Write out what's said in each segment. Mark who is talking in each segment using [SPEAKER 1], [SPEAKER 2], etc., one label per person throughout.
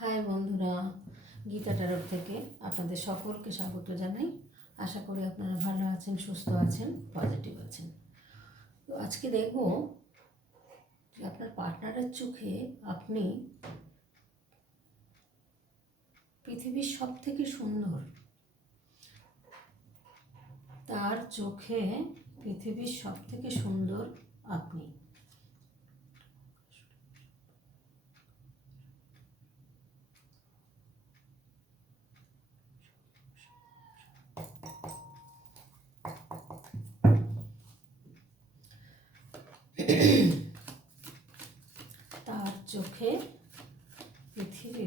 [SPEAKER 1] High বন্ধুরা, Gita tarot থেকে আপনাদের সকলকে স্বাগত জানাই। আশা করি আপনারা ভালো আছেন, সুস্থ আছেন, পজিটিভ আছেন। তো আজকে দেখব যে আপনার পার্টনারের চোখে আপনি পৃথিবীর সব থেকে সুন্দর, তার চোখে পৃথিবীর সব থেকে সুন্দর আপনি। তার চোখে পৃথিবী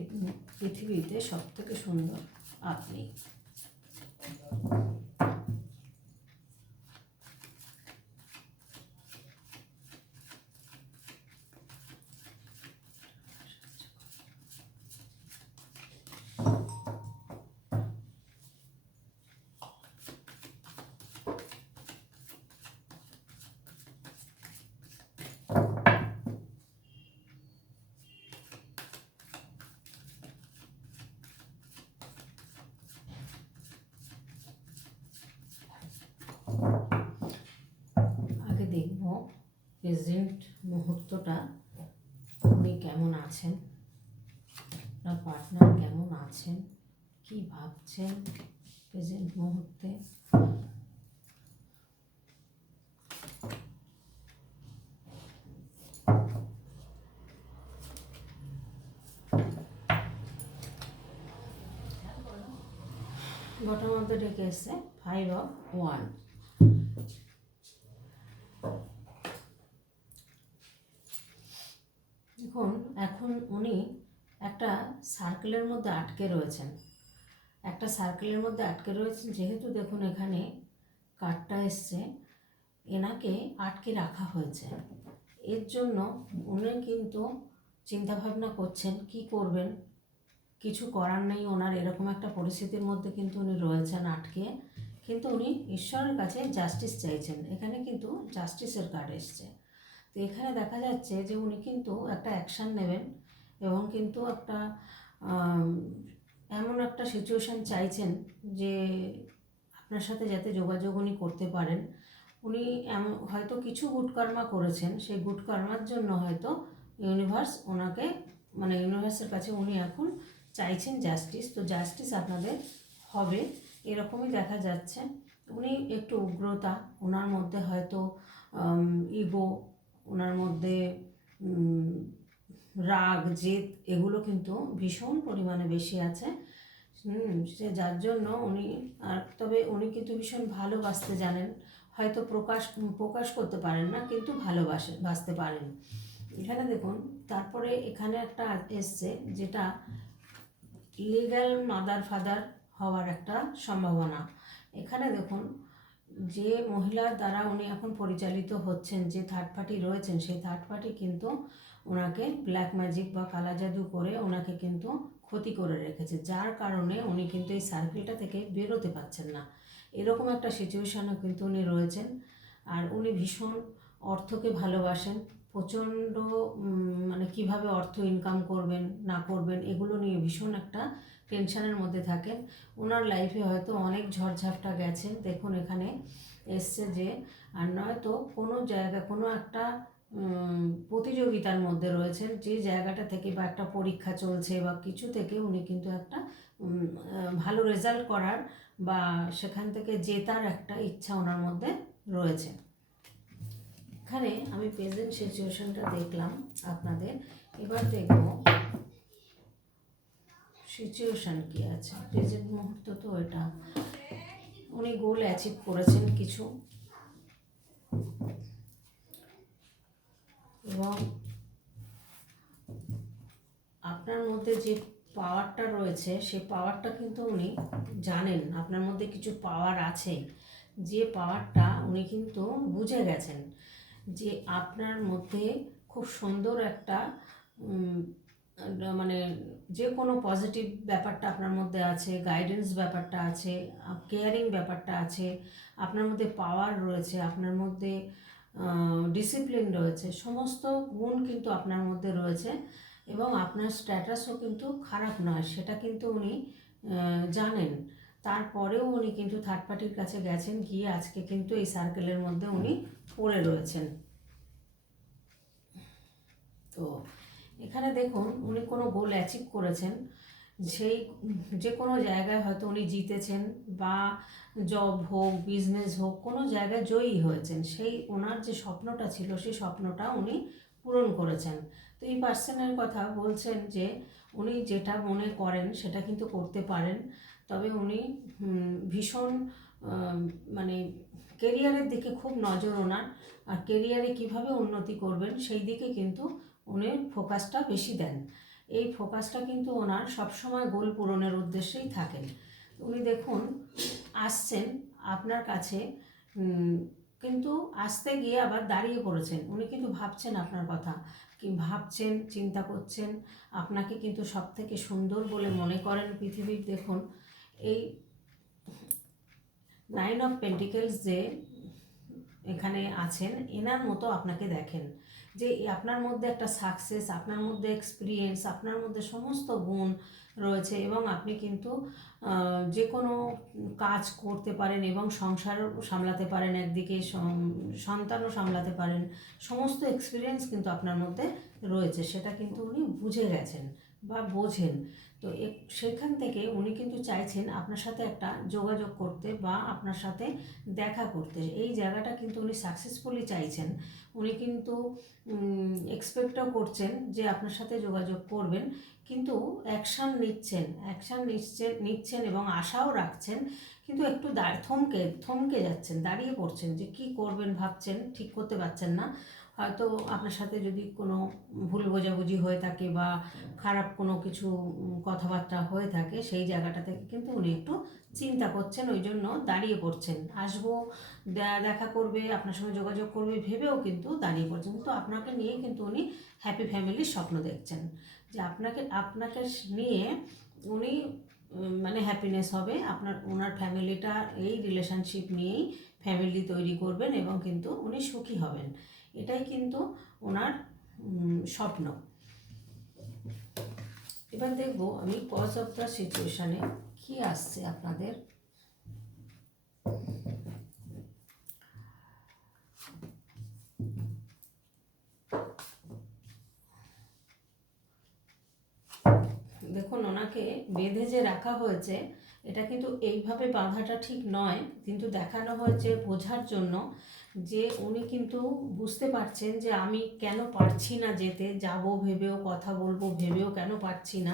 [SPEAKER 1] পৃথিবীতে সব থেকে সুন্দর আপনি আগে দেখব প্রেজেন্ট মুহূর্তটা উনি কেমন আছেন? আপনার পার্টনার কেমন আছেন? কি ভাবছেন প্রেজেন্ট মুহূর্তে? বটার মধ্যে ডেকে এসছে ফাইভ অফ ওয়ান দেখুন এখন উনি একটা সার্কেলের মধ্যে আটকে রয়েছেন। একটা সার্কেলের মধ্যে আটকে রয়েছেন, যেহেতু দেখুন এখানে কাঠটা এসছে, এনাকে আটকে রাখা হয়েছে। এর জন্য উনি কিন্তু চিন্তাভাবনা করছেন, কি করবেন? কিছু করার নেই ওনার, এরকম একটা পরিস্থিতির মধ্যে কিন্তু উনি রয়েছেন আটকে। কিন্তু উনি ঈশ্বরের কাছে জাস্টিস চাইছেন। এখানে কিন্তু জাস্টিসের কার্ড এসছে। তো এখানে দেখা যাচ্ছে যে উনি কিন্তু একটা অ্যাকশান নেবেন এবং কিন্তু একটা এমন একটা সিচুয়েশান চাইছেন যে আপনার সাথে যাতে যোগাযোগ উনি করতে পারেন। উনি এমন, হয়তো কিছু গুটকর্মা করেছেন, সেই গুড কর্মার জন্য হয়তো ইউনিভার্স ওনাকে মানে ইউনিভার্সের কাছে উনি এখন চাইছেন জাস্টিস তো জাস্টিস আপনাদের হবে, এরকমই দেখা যাচ্ছে। উনি একটু উগ্রতা, ওনার মধ্যে হয়তো ইগো ওনার মধ্যে রাগ, জেদ, এগুলো কিন্তু ভীষণ পরিমাণে বেশি আছে। সে যার জন্য উনি, আর তবে উনি কিন্তু ভীষণ ভালোবাসতে জানেন। হয়তো প্রকাশ প্রকাশ করতে পারেন না, কিন্তু ভালোবাসে বাসতে পারেন। এখানে দেখুন, তারপরে এখানে একটা এসছে যেটা লিগ্যাল মাদার ফাদার হওয়ার একটা সম্ভাবনা। এখানে দেখুন যে মহিলার দ্বারা উনি এখন পরিচালিত হচ্ছেন, যে থার্ড পার্টি রয়েছেন, সেই থার্ড পার্টি কিন্তু ওনাকে ব্ল্যাক ম্যাজিক বা কালা জাদু করে ওনাকে কিন্তু ক্ষতি করে রেখেছে। যার কারণে উনি কিন্তু এই সার্কেলটা থেকে বেরোতে পারছেন না। এরকম একটা সিচুয়েশানে কিন্তু উনি রয়েছেন। আর উনি ভীষণ অর্থকে ভালোবাসেন। প্রচণ্ড মানে কীভাবে অর্থ ইনকাম করবেন, না করবেন, এগুলো নিয়ে ভীষণ একটা টেনশনের মধ্যে থাকেন। ওনার লাইফে হয়তো অনেক ঝড়ঝাপটা গেছেন দেখুন এখানে এসছে যে, আর নয়তো কোনো জায়গা, কোনো একটা প্রতিযোগিতার মধ্যে রয়েছেন, যে জায়গাটা থেকে বা একটা পরীক্ষা চলছে বা কিছু থেকে উনি কিন্তু একটা ভালো রেজাল্ট করার বা সেখান থেকে জেতার একটা ইচ্ছা ওনার মধ্যে রয়েছে। এখানে আমি প্রেজেন্ট সিচুয়েশনটা দেখলাম আপনাদের। এবার দেখব সিচুয়েশন কি আছে? প্রেজেন্ট মুহূর্ত তো এটা, উনি গোল অ্যাচিভ করেছেন কিছু। এবং আপনার মধ্যে যে পাওয়ারটা রয়েছে, সে পাওয়ারটা কিন্তু উনি জানেন। আপনার মধ্যে কিছু পাওয়ার আছে। যে পাওয়ারটা উনি কিন্তু বুঝে গেছেন যে আপনার মধ্যে খুব সুন্দর একটা মানে যে কোনো পজিটিভ ব্যাপারটা আপনার মধ্যে আছে গাইডেন্স ব্যাপারটা আছে কেয়ারিং ব্যাপারটা আছে, আপনার মধ্যে পাওয়ার রয়েছে, আপনার মধ্যে ডিসিপ্লিন রয়েছে, সমস্ত গুণ কিন্তু আপনার মধ্যে রয়েছে এবং আপনার স্ট্যাটাসও কিন্তু খারাপ নয়, সেটা কিন্তু উনি জানেন। তারপরেও উনি কিন্তু থার্ড পার্টির কাছে গেছেন, গিয়ে আজকে কিন্তু এই সার্কেলের মধ্যে উনি পড়ে রয়েছেন। তো এখানে দেখুন উনি কোনো গোল অ্যাচিভ করেছেন। সেই যে কোনো জায়গায় হয়তো উনি জিতেছেন বা জব হোক বিজনেস হোক, কোনো জায়গায় জয়ী হয়েছেন। সেই ওনার যে স্বপ্নটা ছিল, সেই স্বপ্নটা উনি পূরণ করেছেন। তো এই পার্সনের কথা বলছেন যে উনি যেটা মনে করেন সেটা কিন্তু করতে পারেন। তবে উনি ভীষণ মানে কেরিয়ারের দিকে খুব নজর ওনার। আর কেরিয়ারে কীভাবে উন্নতি করবেন সেই দিকে কিন্তু উনি ফোকাসটা বেশি দেন। এই ফোকাসটা কিন্তু ওনার সবসময় গোল পূরণের উদ্দেশ্যেই থাকেন। উনি দেখুন, আসছেন আপনার কাছে কিন্তু আসতে গিয়ে আবার দাঁড়িয়ে পড়েছেন। উনি কিন্তু ভাবছেন আপনার কথা, কি ভাবছেন, চিন্তা করছেন, আপনাকে কিন্তু সব থেকে সুন্দর বলে মনে করেন পৃথিবীর। দেখুন, এই নাইন অফ পেন্টিকেলস যে এখানে আছেন, এনার মতো আপনাকে দেখেন। যে আপনার মধ্যে একটা সাকসেস আপনার মধ্যে এক্সপিরিয়েন্স আপনার মধ্যে সমস্ত গুণ রয়েছে এবং আপনি কিন্তু যে কোনো কাজ করতে পারেন এবং সংসারও সামলাতে পারেন, একদিকে সন্তানও সামলাতে পারেন, সমস্ত এক্সপিরিয়েন্স কিন্তু আপনার মধ্যে রয়েছে, সেটা কিন্তু উনি বুঝে গেছেন। বা বোঝেন। তো সেখান থেকে উনি কিন্তু চাইছেন আপনার সাথে একটা যোগাযোগ করতে বা আপনার সাথে দেখা করতে। এই জায়গাটা কিন্তু উনি সাকসেসফুলি চাইছেন। উনি কিন্তু এক্সপেক্টও করছেন যে আপনার সাথে যোগাযোগ করবেন। কিন্তু অ্যাকশান নিচ্ছেন অ্যাকশান নিচ্ছেন নিচ্ছেন এবং আশাও রাখছেন। কিন্তু একটু দাঁড় থমকে থমকে যাচ্ছেন, দাঁড়িয়ে পড়ছেন যে কি করবেন ভাবছেন, ঠিক করতে পারছেন না। হয়তো আপনার সাথে যদি কোনো ভুল বোঝাবুঝি হয়ে থাকে বা খারাপ কোনো কিছু কথাবার্তা হয়ে থাকে, সেই জায়গাটা থেকে কিন্তু উনি একটু চিন্তা করছেন, ওই জন্য দাঁড়িয়ে পড়ছেন। আসব দেখা করবে, আপনার সঙ্গে যোগাযোগ করবে, ভেবেও কিন্তু দাঁড়িয়ে পড়ছেন। কিন্তু আপনাকে নিয়ে কিন্তু উনি হ্যাপি ফ্যামিলির স্বপ্ন দেখছেন। যে আপনাকে আপনাকে নিয়ে উনি মানে হ্যাপিনেস হবে। আপনার, ওনার ফ্যামিলিটা এই রিলেশনশিপ নিয়েই ফ্যামিলি তৈরি করবেন এবং কিন্তু উনি সুখী হবেন। এটাই কিন্তু ওনার স্বপ্ন। এবার দেখব আমি কজ অফ দ্য সিচুয়েশানে কি আসছে আপনাদের। দেখুন, ওনাকে বেঁধে যে রাখা হয়েছে, এটা কিন্তু এইভাবে বাঁধাটা ঠিক নয়, কিন্তু দেখানো হয়েছে বোঝার জন্য যে উনি কিন্তু বুঝতে পারছেন যে আমি কেন পারছি না যেতে, যাব ভেবেও কথা বলব, ভেবেও কেন পারছি না।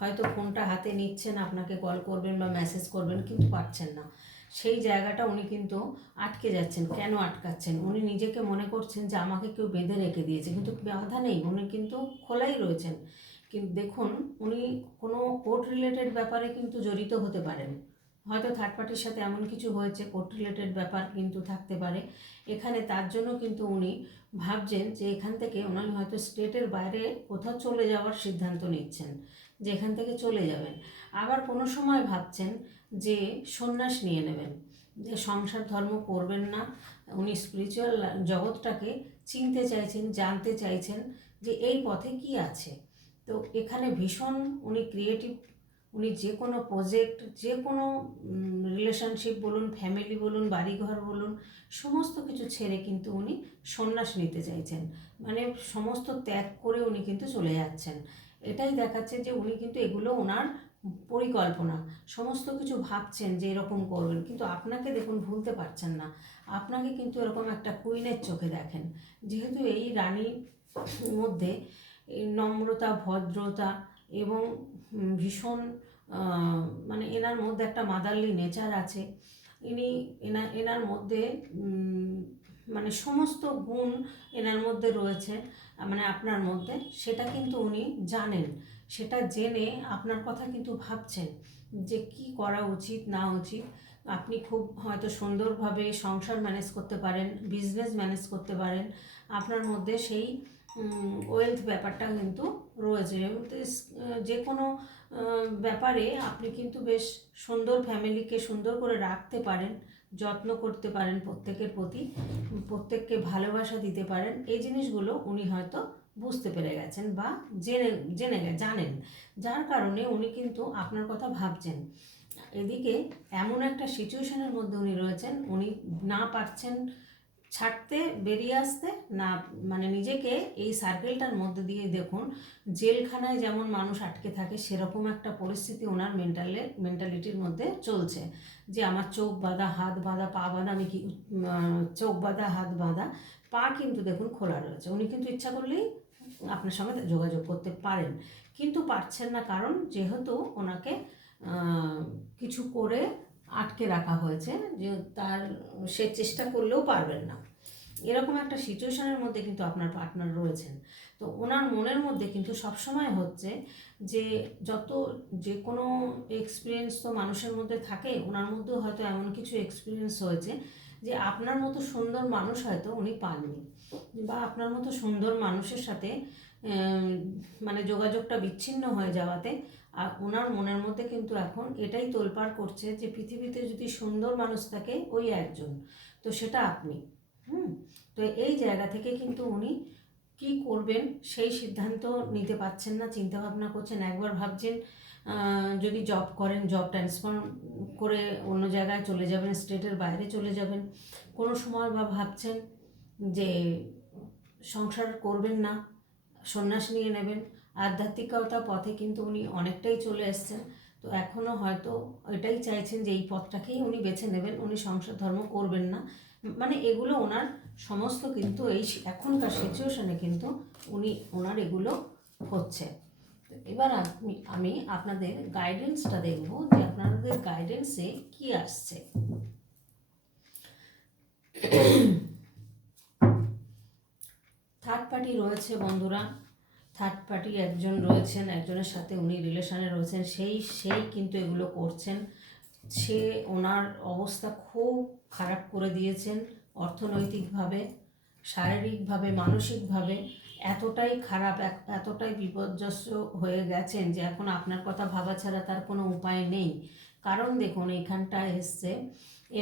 [SPEAKER 1] হয়তো ফোনটা হাতে নিচ্ছেন, আপনাকে কল করবেন বা মেসেজ করবেন, কিন্তু পারছেন না। সেই জায়গাটা উনি কিন্তু আটকে যাচ্ছেন। কেন আটকাচ্ছেন? উনি নিজেকে মনে করছেন যে আমাকে কেউ বেঁধে রেখে দিয়েছে, কিন্তু বাধা নেই। উনি কিন্তু খোলাই রয়েছেন। কিন্তু দেখুন, উনি কোনো কোর্ট রিলেটেড ব্যাপারে কিন্তু জড়িত হতে পারেন। হয়তো থার্ড পার্টির সাথে এমন কিছু হয়েছে কোর্ট রিলেটেড ব্যাপার কিন্তু থাকতে পারে। এখানে তার জন্য কিন্তু উনি ভাবছেন যে এখান থেকে উনি হয়তো স্টেটের বাইরে কোথাও চলে যাওয়ার সিদ্ধান্ত নিচ্ছেন যে এখান থেকে চলে যাবেন। আবার কোনো সময় ভাবছেন যে সন্ন্যাস নিয়ে নেবেন, যে সংসার ধর্ম করবেন না। উনি স্পিরিচুয়াল জগৎটাকে চিনতে চাইছেন, জানতে চাইছেন যে এই পথে কি আছে। তো এখানে ভীষণ উনি ক্রিয়েটিভ উনি যে কোনো প্রজেক্ট যে কোনো রিলেশনশিপ বলুন ফ্যামিলি বলুন, বাড়িঘর বলুন, সমস্ত কিছু ছেড়ে কিন্তু উনি সন্ন্যাস নিতে চাইছেন। মানে সমস্ত ত্যাগ করে উনি কিন্তু চলে যাচ্ছেন। এটাই দেখাচ্ছে যে উনি কিন্তু এগুলো ওনার পরিকল্পনা। সমস্ত কিছু ভাবছেন যে এরকম করবেন, কিন্তু আপনাকে দেখুন ভুলতে পারছেন না। আপনাকে কিন্তু এরকম একটা কুইনের চোখে দেখেন। যেহেতু এই রানীর মধ্যে নম্রতা, ভদ্রতা এবং ভীষণ মানে এনার মধ্যে একটা মাদারলি নেচার আছে। ইনি, এনা, এনার মধ্যে মানে সমস্ত গুণ এনার মধ্যে রয়েছে মানে আপনার মধ্যে। সেটা কিন্তু উনি জানেন। সেটা জেনে আপনার কথা কিন্তু ভাবছেন যে কি করা উচিত, না উচিত। আপনি খুব হয়তো সুন্দরভাবে সংসার ম্যানেজ করতে পারেন বিজনেস ম্যানেজ করতে পারেন। আপনার মধ্যে সেই ওয়েলথ ব্যাপারটা কিন্তু রয়েছে। যে কোনো ব্যাপারে আপনি কিন্তু বেশ সুন্দর ফ্যামিলিকে সুন্দর করে রাখতে পারেন, যত্ন করতে পারেন প্রত্যেকের প্রতি, প্রত্যেককে ভালোবাসা দিতে পারেন। এই জিনিসগুলো উনি হয়তো বুঝতে পেরে গেছেন বা জেনে জেনে জানেন। যার কারণে উনি কিন্তু আপনার কথা ভাবছেন। এদিকে এমন একটা সিচুয়েশনের মধ্যে উনি রয়েছেন, উনি না পারছেন ছাড়তে, বেরিয়ে আসতে না মানে নিজেকে এই সার্কেলটার মধ্যে দিয়ে দেখুন, জেলখানায় যেমন মানুষ আটকে থাকে, সেরকম একটা পরিস্থিতি ওনার মেন্টালে মেন্টালিটির মধ্যে চলছে। যে আমার চোখ বাঁধা, হাত বাঁধা, পা বাঁধা, আমি কি চোখ বাঁধা, হাত বাঁধা, পা কিন্তু দেখুন খোলা রয়েছে। উনি কিন্তু ইচ্ছা করলেই আপনার সঙ্গে যোগাযোগ করতে পারেন। কিন্তু পারছেন না, কারণ যেহেতু ওনাকে কিছু করে আটকে রাখা হয়েছে যে তার, সে চেষ্টা করলেও পারবেন না। এরকম একটা সিচুয়েশনের মধ্যে কিন্তু আপনার পার্টনার রয়েছেন। তো ওনার মনের মধ্যে কিন্তু সবসময় হচ্ছে যে যত যে কোনো এক্সপিরিয়েন্স তো মানুষের মধ্যে থাকে, ওনার মধ্যেও হয়তো এমন কিছু এক্সপিরিয়েন্স হয়েছে যে আপনার মতো সুন্দর মানুষ হয়তো উনি পাননি। বা আপনার মতো সুন্দর মানুষের সাথে মানে যোগাযোগটা বিচ্ছিন্ন হয়ে যাওয়াতে, আর ওনার মনের মধ্যে কিন্তু এখন এটাই তোলপাড় করছে যে পৃথিবীতে যদি সুন্দর মানুষ থাকে ওই একজন। তো সেটা আপনি, হুম? তো এই জায়গা থেকে কিন্তু উনি কি করবেন সেই সিদ্ধান্ত নিতে পারছেন না চিন্তা ভাবনা করছেন, একবার ভাবছেন যদি জব করেন জব ট্রান্সফার করে অন্য জায়গায় চলে যাবেন স্টেটের বাইরে চলে যাবেন, কোনো সময় বা ভাবছেন যে সংসার করবেন না? সন্ন্যাস নিয়ে নেবেন। আধ্যাত্মিকতা পথে কিন্তু উনি অনেকটাই চলে এসছেন। তো এখনও হয়তো এটাই চাইছেন যে এই পথটাকেই উনি বেছে নেবেন। উনি সংসার ধর্ম করবেন না। মানে এগুলো ওনার সমস্ত কিন্তু এই এখনকার সিচুয়েশনে কিন্তু উনি ওনার এগুলো হচ্ছে। এবার আমি আমি আপনাদের গাইডেন্সটা দেখব যে আপনাদের গাইডেন্সে কি আসছে। পার্টি রয়েছে বন্ধুরা। থার্ড পার্টি একজন রয়েছেন, একজনের সাথে উনি রিলেশনে রয়েছেন। সেই সেই কিন্তু এগুলো করছেন। সে ওনার অবস্থা খুব খারাপ করে দিয়েছেন অর্থনৈতিকভাবে, শারীরিকভাবে, মানসিকভাবে। এতটাই খারাপ এতটাই বিপর্যস্ত হয়ে গেছেন যে এখন আপনার কথা ভাবা ছাড়া তার কোনো উপায় নেই। কারণ দেখুন, এইখানটা এসছে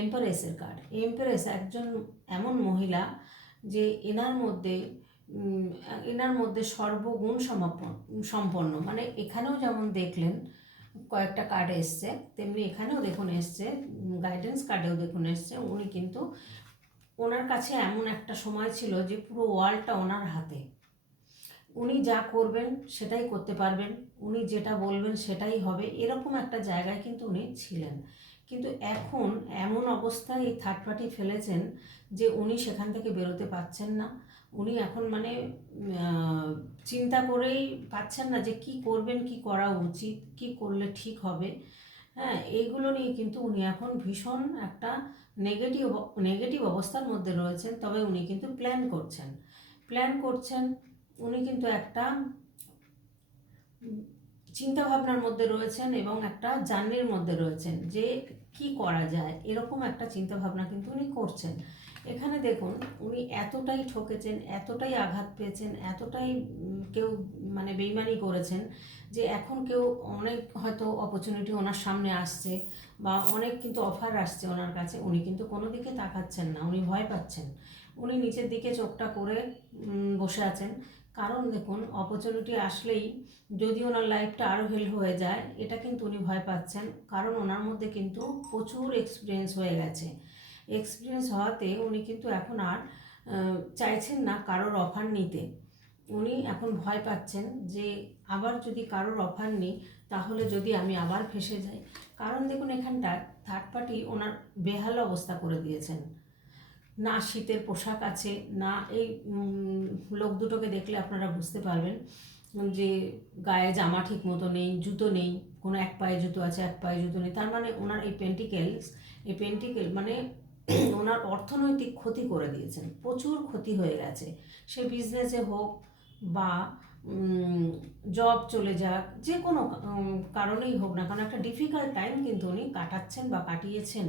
[SPEAKER 1] এম্পারেসের কার্ড এম্পারেস একজন এমন মহিলা যে এনার মধ্যে এনার মধ্যে সর্বগুণ সমাপন, সম্পন্ন। মানে এখানেও যেমন দেখলেন, কয়েকটা কার্ড এসছে, তেমনি এখানেও দেখুন এসছে গাইডেন্স কার্ডেও দেখুন এসছে। উনি কিন্তু ওনার কাছে এমন একটা সময় ছিল যে পুরো ওয়ার্ল্ডটা ওনার হাতে। উনি যা করবেন সেটাই করতে পারবেন, উনি যেটা বলবেন সেটাই হবে। এরকম একটা জায়গায় কিন্তু উনি ছিলেন। কিন্তু এখন এমন অবস্থায় এই থার্ড পার্টি ফেলেছেন যে উনি সেখান থেকে বেরোতে পারছেন না। উনি এখন মানে চিন্তা করেই পাচ্ছেন না যে কি করবেন, কি করা উচিত, কি করলে ঠিক হবে। হ্যাঁ এইগুলো নিয়ে কিন্তু উনি এখন ভীষণ একটা নেগেটিভ নেগেটিভ অবস্থার মধ্যে রয়েছেন, তবে উনি কিন্তু প্ল্যান করছেন। প্ল্যান করছেন, উনি কিন্তু একটা চিন্তা ভাবনার মধ্যে রয়েছেন এবং একটা জার্নির মধ্যে রয়েছেন যে কি করা যায়, এরকম একটা চিন্তা ভাবনা কিন্তু উনি করছেন। এখানে দেখুন, উনি এতটাই ঠকেছেন, এতটাই আঘাত পেয়েছেন, এতটাই কেউ মানে বেইমানি করেছেন যে এখন কেউ অনেক হয়তো অপরচুনিটি ওনার সামনে আসছে বা অনেক কিন্তু অফার আসছে ওনার কাছে। উনি কিন্তু কোনো দিকে তাকাচ্ছেন না, উনি ভয় পাচ্ছেন। উনি নিচের দিকে চোখটা করে বসে আছেন। কারণ দেখুন অপরচুনিটি আসলেই যদি ওনার লাইফটা আরও হেল হয়ে যায়, এটা কিন্তু উনি ভয় পাচ্ছেন। কারণ ওনার মধ্যে কিন্তু প্রচুর এক্সপিরিয়েন্স হয়ে গেছে। এক্সপিরিয়েন্স হওয়াতে উনি কিন্তু এখন আর চাইছেন না কারোর অফার নিতে। উনি এখন ভয় পাচ্ছেন যে আবার যদি কারোর অফার নিই, তাহলে যদি আমি আবার ফেসে যাই। কারণ দেখুন, এখানটা থার্ড পার্টি ওনার বেহাল অবস্থা করে দিয়েছেন। না শীতের পোশাক আছে, না এই লোক দুটোকে দেখলে আপনারা বুঝতে পারবেন যে গায়ে জামা ঠিক মতো নেই, জুতো নেই, কোনো এক পায়ে জুতো আছে, এক পায়ে জুতো নেই। তার মানে ওনার এই পেন্টিকেলস এই পেন্টিকেল মানে ওনার অর্থনৈতিক ক্ষতি করে দিয়েছেন, প্রচুর ক্ষতি হয়ে গেছে। সে বিজনেসে হোক বা জব চলে যাক, যে কোনো কারণেই হোক না কারণ একটা ডিফিকাল্ট টাইম কিন্তু উনি কাটাচ্ছেন বা কাটিয়েছেন।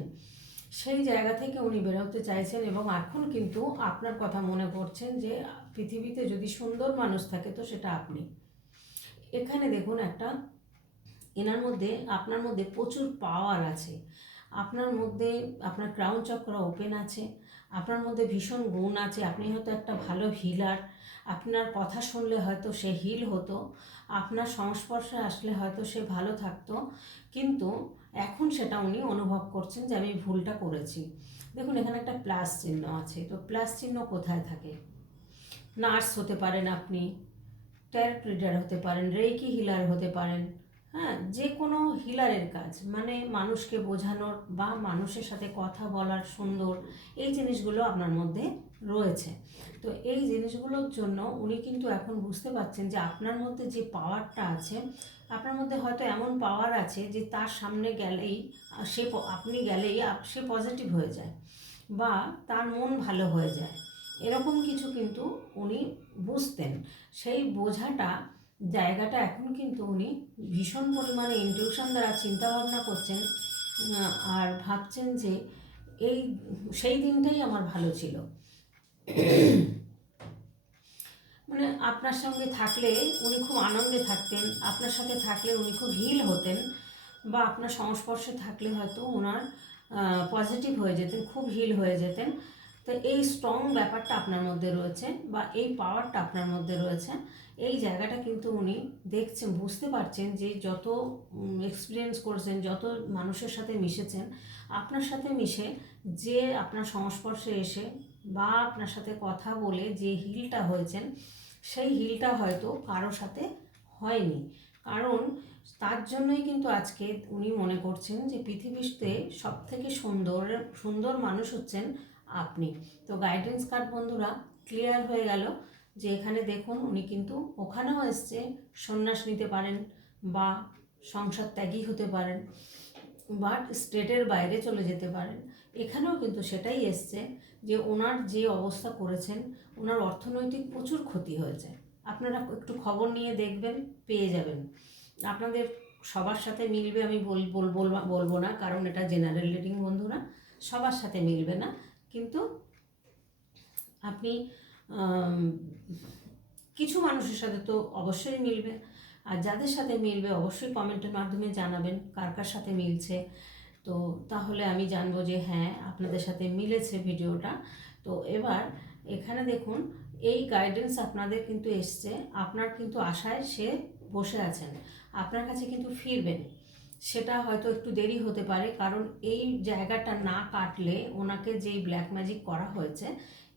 [SPEAKER 1] সেই জায়গা থেকে উনি বেরোতে চাইছেন এবং এখন কিন্তু আপনার কথা মনে করছেন যে, পৃথিবীতে যদি সুন্দর মানুষ থাকে তো সেটা আপনি। এখানে দেখুন একটা, এনার মধ্যে, আপনার মধ্যে প্রচুর পাওয়ার আছে। আপনার মধ্যে আপনার ক্রাউন চক্র ওপেন আছে, আপনার মধ্যে ভীষণ গুণ আছে, আপনি হয়তো একটা ভালো হিলার আপনার কথা শুনলে হয়তো সে হিল হতো, আপনার সংস্পর্শে আসলে হয়তো সে ভালো থাকতো, কিন্তু এখন সেটা উনি অনুভব করছেন যে আমি ভুলটা করেছি। দেখুন, এখানে একটা প্লাস চিহ্ন আছে, তো প্লাস চিহ্ন কোথায় থাকে? নার্স হতে পারেন আপনি ট্যারট রিডার হতে পারেন রেকি হিলার হতে পারেন হ্যাঁ যে কোনো হিলারের কাজ মানে মানুষকে বোঝানোর বা মানুষের সাথে কথা বলার সুন্দর এই জিনিসগুলো আপনার মধ্যে রয়েছে। তো এই জিনিসগুলোর জন্য উনি কিন্তু এখন বুঝতে পারছেন যে আপনার মধ্যে যে পাওয়ারটা আছে, আপনার মধ্যে হয়তো এমন পাওয়ার আছে যে তার সামনে গেলেই, সে আপনি গেলেই সে পজিটিভ হয়ে যায় বা তার মন ভালো হয়ে যায়। এরকম কিছু কিন্তু উনি বুঝতেন। সেই বোঝাটা জায়গাটা এখন কিন্তু উনি ভীষণ পরিমাণে ইনটিউশন দ্বারা চিন্তাভাবনা করছেন আর ভাবছেন যে এই, সেই দিনটাই আমার ভালো ছিল। মানে আপনার সঙ্গে থাকলে উনি খুব আনন্দে থাকতেন, আপনার সাথে থাকলে উনি খুব হিল হতেন, বা আপনার সংস্পর্শে থাকলে হয়তো ওনার পজিটিভ হয়ে যেতেন, খুব হিল হয়ে যেতেন। তো এই স্ট্রং ব্যাপারটা আপনার মধ্যে রয়েছে বা এই পাওয়ারটা আপনার মধ্যে রয়েছে, এই জায়গাটা কিন্তু উনি দেখছেন, বুঝতে পারছেন যে যত এক্সপিরিয়েন্স করেছেন, যত মানুষের সাথে মিশেছেন, আপনার সাথে মিশে যে আপনার সংস্পর্শে এসে বা আপনার সাথে কথা বলে যে হিলটা হয়েছেন, সেই হিলটা হয়তো কারও সাথে হয়নি। কারণ তার জন্যই কিন্তু আজকে উনি মনে করছেন যে পৃথিবীতে সব থেকে সুন্দর সুন্দর মানুষ হচ্ছেন আপনি। তো গাইডেন্স কার্ড বন্ধুরা ক্লিয়ার হয়ে গেল যে এখানে দেখুন উনি কিন্তু ওখানেও এসছে, সন্ন্যাস নিতে পারেন বা সংসার ত্যাগী হতে পারেন বাট স্টেটের বাইরে চলে যেতে পারেন। এখানেও কিন্তু সেটাই এসছে যে ওনার যে অবস্থা করেছেন, ওনার অর্থনৈতিক প্রচুর ক্ষতি হয়েছে। আপনারা একটু খবর নিয়ে দেখবেন, পেয়ে যাবেন। আপনাদের সবার সাথে মিলবে আমি বল বলব না, কারণ এটা জেনারেল রিডিং বন্ধুরা, সবার সাথে মিলবে না। কিন্তু আপনি কিছু মানুষের সাথে তো অবশ্যই মিলবে। আর যাদের সাথে মিলবে অবশ্যই কমেন্টের মাধ্যমে জানাবেন কার কার সাথে মিলছে। তো তাহলে আমি জানব যে হ্যাঁ আপনাদের সাথে মিলেছে ভিডিওটা। তো এবার এখানে দেখুন, এই গাইডেন্স আপনাদের কিন্তু এসছে। আপনার কিন্তু আশায় সে বসে আছেন। আপনার কাছে কিন্তু ফিরবেন সেটা হয়তো একটু দেরি হতে পারে, কারণ এই জায়গাটা না কাটলে ওনাকে যেই ব্ল্যাক ম্যাজিক করা হয়েছে,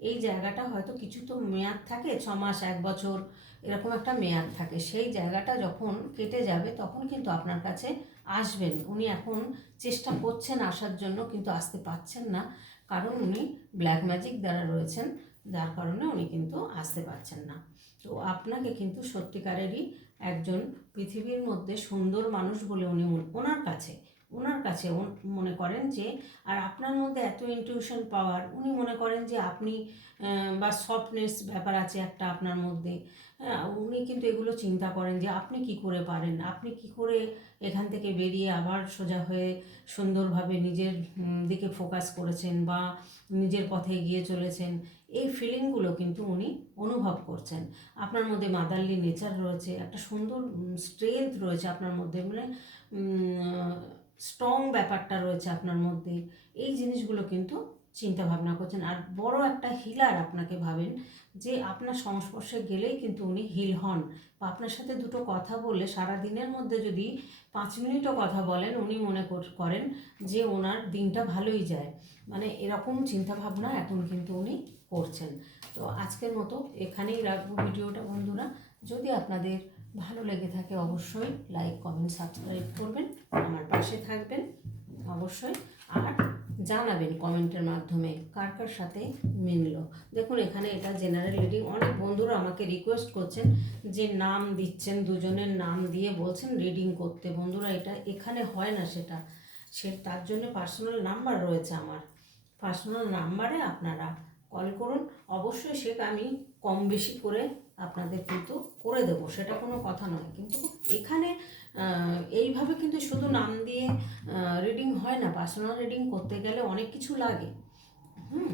[SPEAKER 1] এই জায়গাটা হয়তো কিছু তো মেয়াদ থাকে, ছ মাস, এক বছর, এরকম একটা মেয়াদ থাকে। সেই জায়গাটা যখন কেটে যাবে, তখন কিন্তু আপনার কাছে আসবেন। উনি এখন চেষ্টা করছেন আসার জন্য, কিন্তু আসতে পারছেন না, কারণ উনি ব্ল্যাক ম্যাজিক দ্বারা রয়েছেন, যার কারণে উনি কিন্তু আসতে পারছেন না। তো আপনাকে কিন্তু সত্যিকারেরই একজন পৃথিবীর মধ্যে সুন্দর মানুষ বলে উনি ওনার কাছে ওনার কাছে মনে করেন যে, আর আপনার মধ্যে এত ইনটিউশন পাওয়ার উনি মনে করেন যে আপনি বা সফটনেস ব্যাপার আছে একটা আপনার মধ্যে হ্যাঁ উনি কিন্তু এগুলো চিন্তা করেন যে আপনি কি করে পারেন, আপনি কি করে এখান থেকে বেরিয়ে আবার সোজা হয়ে সুন্দরভাবে নিজের দিকে ফোকাস করেছেন বা নিজের পথে এগিয়ে চলেছেন এই ফিলিংগুলো কিন্তু উনি অনুভব করছেন। আপনার মধ্যে মাদারলি নেচার রয়েছে, একটা সুন্দর স্ট্রেংথ রয়েছে আপনার মধ্যে মানে স্ট্রং ব্যাপারটা রয়েছে আপনার মধ্যে। এই জিনিসগুলো কিন্তু চিন্তা ভাবনা করছেন। আর বড় একটা হিলার আপনাকে ভাবেন যে, আপনার সংস্পর্শে গেলেই কিন্তু উনি হিল হন। বা আপনার সাথে দুটো কথা বললে সারা দিনের মধ্যে যদি পাঁচ মিনিটও কথা বলেন, উনি মনে কর- করেন যে, ওনার দিনটা ভালোই যায়। মানে এরকম চিন্তাভাবনা এখন কিন্তু উনি করছেন। তো আজকের মতো এখানেই রাখব ভিডিওটা, বন্ধুরা। যদি আপনাদের ভালো লেগে থাকে, অবশ্যই লাইক কমেন্ট সাবস্ক্রাইব করবেন, আমার পাশে থাকবেন, অবশ্যই। আর জানাবেন কমেন্টের মাধ্যমে কার কার সাথে মিললো। দেখুন, এখানে এটা জেনারেল রিডিং অনেক বন্ধুরা আমাকে রিকোয়েস্ট করছেন যে নাম দিচ্ছেন, দুজনের নাম দিয়ে বলছেন রিডিং করতে। বন্ধুরা, এটা এখানে হয় না সেটা। সে, তার জন্য পার্সোনাল নাম্বার রয়েছে আমার। পার্সোনাল নাম্বারে আপনারা কল করুন। অবশ্যই সেটা আমি কম বেশি করে আপনাদের কিন্তু করে দেবো, সেটা কোনো কথা নয়। কিন্তু এখানে এইভাবে কিন্তু শুধু নাম দিয়ে রিডিং হয় না পার্সোনাল রিডিং করতে গেলে অনেক কিছু লাগে। হুম,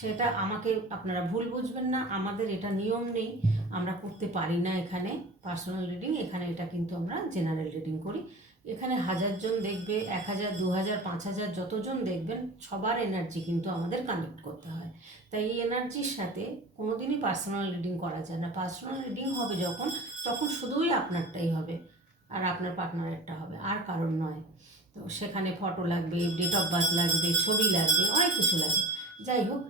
[SPEAKER 1] সেটা আমাকে, আপনারা ভুল বুঝবেন না, আমাদের এটা নিয়ম নেই, আমরা করতে পারি না এখানে পার্সোনাল রিডিং এখানে এটা কিন্তু আমরা জেনারেল রিডিং করি। এখানে হাজারজন দেখবে, এক হাজার, দু হাজার, পাঁচ হাজার যতজন দেখবেন, সবার এনার্জি কিন্তু আমাদের কানেক্ট করতে হয়। তাই এই এনার্জির সাথে কোনোদিনই পার্সোনাল রিডিং করা যায় না। পার্সোনাল রিডিং হবে যখন, তখন শুধুই আপনারটাই হবে আর আপনার পার্টনারেরটা হবে, আর কারণ নয়। তো সেখানে ফটো লাগবে ডেট অফ বার্থ লাগবে, ছবি লাগবে, অনেক কিছু লাগবে। যাই হোক,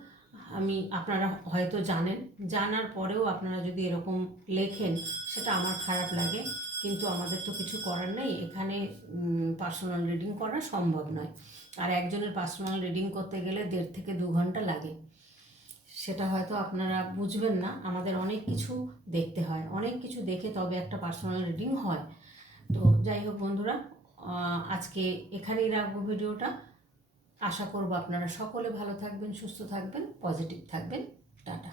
[SPEAKER 1] আমি, আপনারা হয়তো জানেন, জানার পরেও আপনারা যদি এরকম লেখেন, সেটা আমার খারাপ লাগে। কিন্তু আমাদের তো কিছু করার নেই। এখানে পার্সোনাল রিডিং করা সম্ভব নয়। আর একজনের পার্সোনাল রিডিং করতে গেলে দেড় থেকে দু ঘণ্টা লাগে। সেটা হয়তো আপনারা বুঝবেন না। আমাদের অনেক কিছু দেখতে হয়। অনেক কিছু দেখে তবে একটা পার্সোনাল রিডিং হয়। তো যাই হোক বন্ধুরা আজকে এখানেই রাখব ভিডিওটা। আশা করব আপনারা সকলে ভালো থাকবেন, সুস্থ থাকবেন পজিটিভ থাকবেন। টাটা।